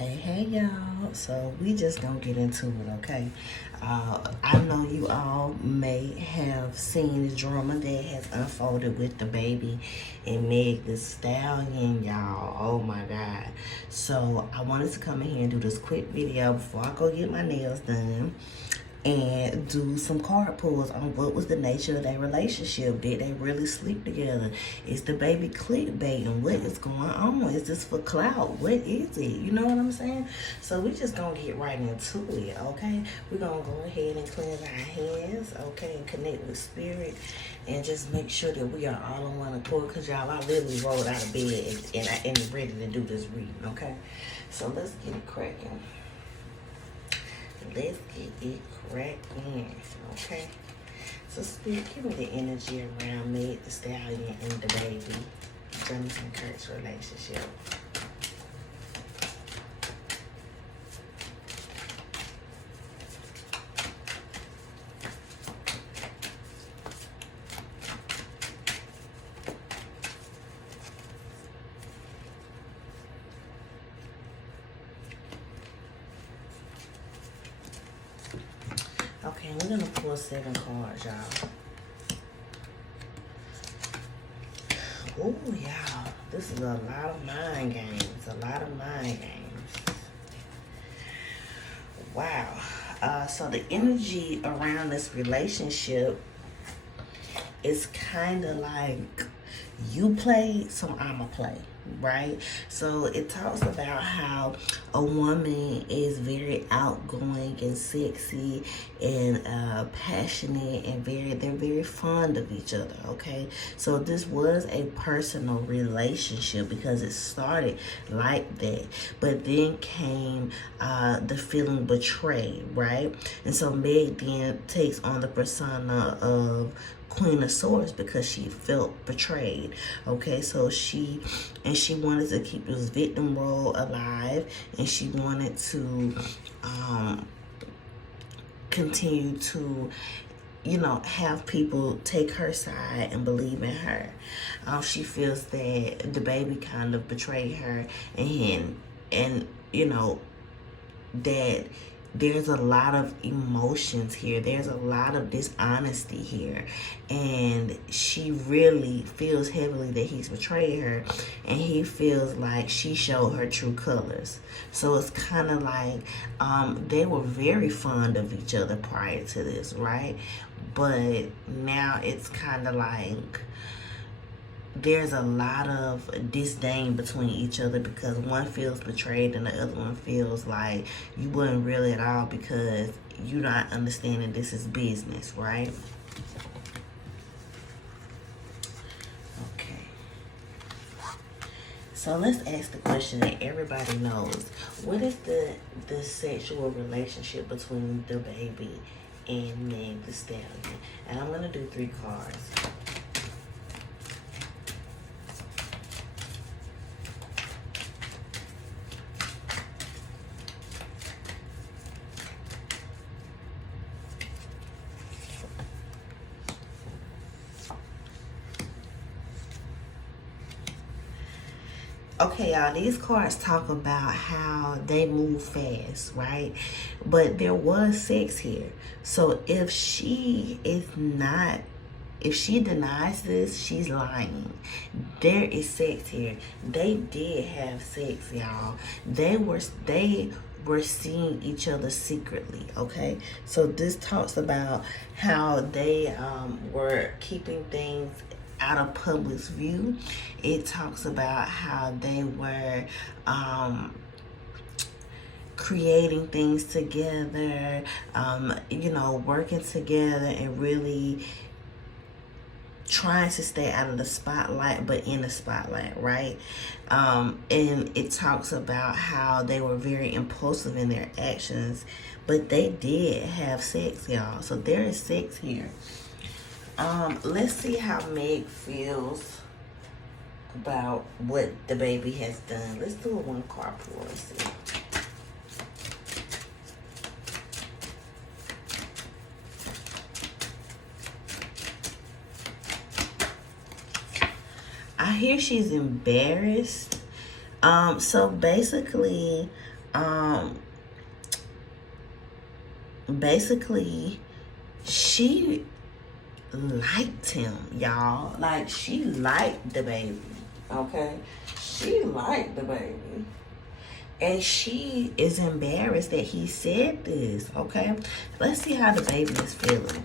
Hey y'all. So we just gonna get into it, okay? I know you all may have seen the drama that has unfolded with the baby and Meg the Stallion, y'all. Oh my God. So I wanted to come in here and do this quick video before I go get my nails done and do some card pulls on what was the nature of their relationship. Did they really sleep together? Is the baby clickbait? And what is going on? Is this for clout? What is it? You know what I'm saying? So we just gonna get right into it, okay? We're gonna go ahead and cleanse our hands, okay, and connect with spirit and just make sure that we are all on one accord, because y'all, I literally rolled out of bed and I am ready to do this reading, okay? So let's get it cracking. Let's get it cracking, okay? So, Spirit, give me the energy around Meg the Stallion and the baby. Jonathan Kirk's relationship. Okay, we're gonna pull 7 cards, y'all. Oh, y'all, this is a lot of mind games. A lot of mind games. Wow. So the energy around this relationship is kind of like you play, so I'ma play, right? So it talks about how a woman is very outgoing and sexy and passionate and they're very fond of each other, okay? So this was a personal relationship because it started like that, but then came the feeling betrayed, right? And so Meg then takes on the persona of Queen of Swords because she felt betrayed. Okay, so she wanted to keep this victim role alive, and she wanted to continue to, you know, have people take her side and believe in her. She feels that the baby kind of betrayed her, and you know that there's a lot of emotions here. There's a lot of dishonesty here. And she really feels heavily that he's betrayed her. And he feels like she showed her true colors. So it's kind of like they were very fond of each other prior to this, right? But now it's kind of like there's a lot of disdain between each other because one feels betrayed and the other one feels like you wasn't really at all because you're not understanding this is business, right? Okay. So let's ask the question that everybody knows. What is the sexual relationship between the baby and Meg the Stallion? And I'm going to do 3 cards. Okay, y'all, these cards talk about how they move fast, right? But there was sex here. So if she denies this, she's lying. There is sex here. They did have sex, y'all. They were seeing each other secretly, okay? So this talks about how they were keeping things out of public's view. It talks about how they were creating things together, you know, working together and really trying to stay out of the spotlight but in the spotlight, right? And it talks about how they were very impulsive in their actions, but they did have sex, y'all. So there is sex here. Let's see how Meg feels about what the baby has done. Let's do a 1 card pull and see. I hear she's embarrassed. So basically, Um, basically, she liked him, y'all. Like, she liked the baby. Okay? She liked the baby. And she is embarrassed that he said this. Okay? Let's see how the baby is feeling.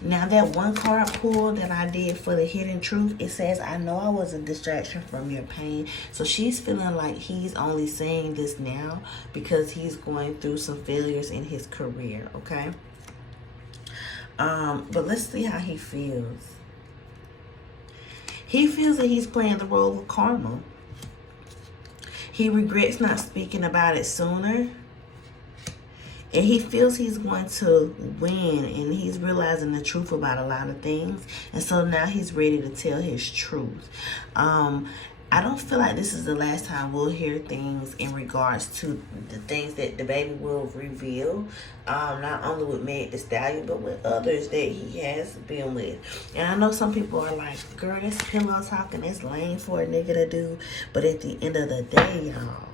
Now, that one card pull that I did for the hidden truth, it says, I know I was a distraction from your pain. So she's feeling like he's only saying this now because he's going through some failures in his career, okay? But let's see how he feels. He feels that he's playing the role of karma. He regrets not speaking about it sooner. And he feels he's going to win, and he's realizing the truth about a lot of things. And so now he's ready to tell his truth. I don't feel like this is the last time we'll hear things in regards to the things that the baby will reveal. Not only with Meg Thee Stallion, but with others that he has been with. And I know some people are like, girl, that's pillow talking. That's lame for a nigga to do. But at the end of the day, y'all,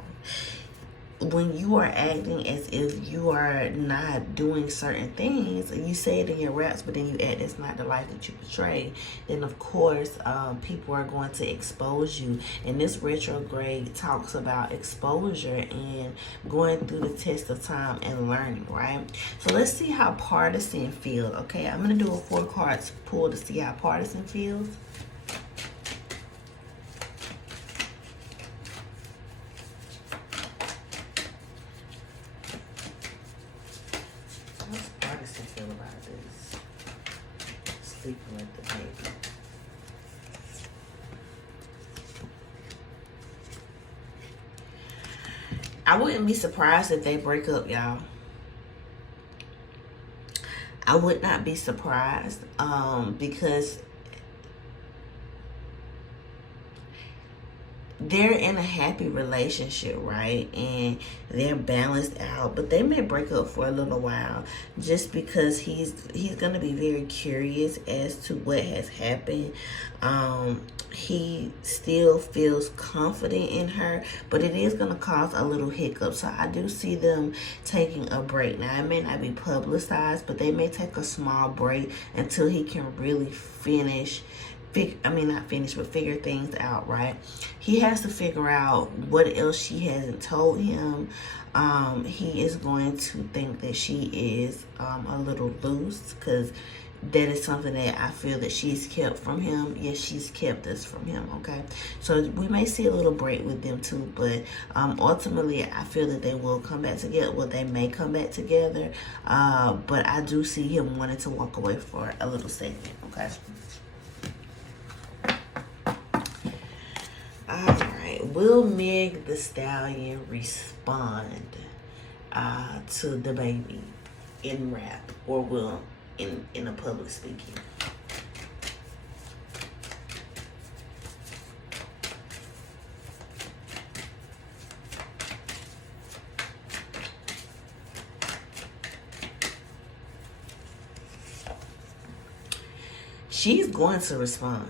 when you are acting as if you are not doing certain things, and you say it in your raps, but then you act that's not the life that you portray, then of course people are going to expose you. And this retrograde talks about exposure and going through the test of time and learning, right? So let's see how partisan feels. Okay, I'm gonna do a 4 cards pull to see how partisan feels. Feel about this sleeping with the baby. I wouldn't be surprised if they break up, y'all. I would not be surprised because they're in a happy relationship, right? And they're balanced out, but they may break up for a little while just because he's going to be very curious as to what has happened. He still feels confident in her, but it is going to cause a little hiccup. So I do see them taking a break. Now, it may not be publicized, but they may take a small break until he can really finish. Not finish, but figure things out, right? He has to figure out what else she hasn't told him. He is going to think that she is a little loose, because that is something that I feel that she's kept from him. Yes, she's kept this from him, okay? So we may see a little break with them too, but ultimately I feel that they will come back together. Well, they may come back together, but I do see him wanting to walk away for a little second, okay? Alright, will Meg Thee Stallion respond to the baby in rap, or will in a public speaking? She's going to respond.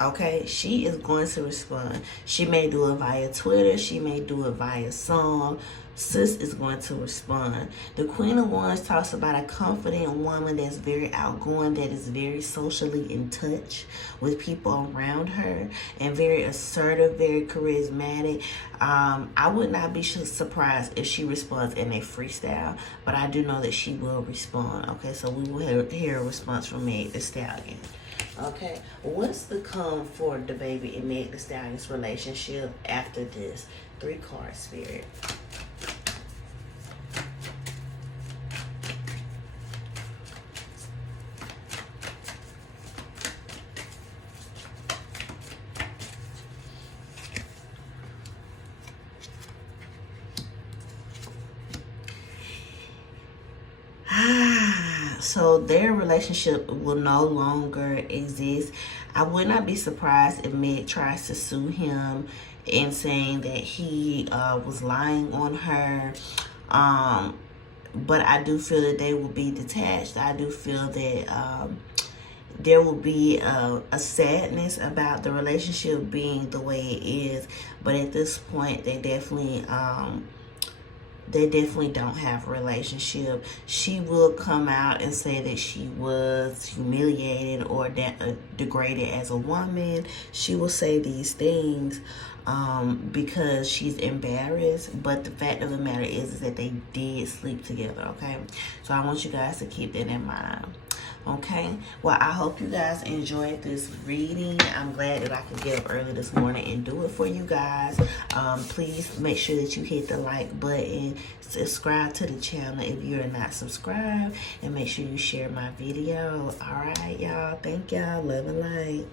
Okay, she is going to respond. She may do it via Twitter. She may do it via song. Sis is going to respond. The Queen of Wands talks about a confident woman that's very outgoing, that is very socially in touch with people around her, and very assertive, very charismatic. I would not be surprised if she responds in a freestyle, but I do know that she will respond. Okay, so we will hear a response from Meg Thee Stallion. Okay, what's the come for the baby and Meg Thee Stallion's relationship after this? 3 card spirit. So their relationship will no longer exist. I would not be surprised if Meg tries to sue him and saying that he was lying on her. but I do feel that they will be detached. I do feel that there will be a sadness about the relationship being the way it is, but at this point they definitely don't have a relationship. She will come out and say that she was humiliated or degraded as a woman. She will say these things because she's embarrassed. But the fact of the matter is that they did sleep together, okay? So I want you guys to keep that in mind. Okay, well, I hope you guys enjoyed this reading. I'm glad that I could get up early this morning and do it for you guys. Please make sure that you hit the like button, subscribe to the channel if you're not subscribed, and make sure you share my video. All right, y'all. Thank y'all. Love and light.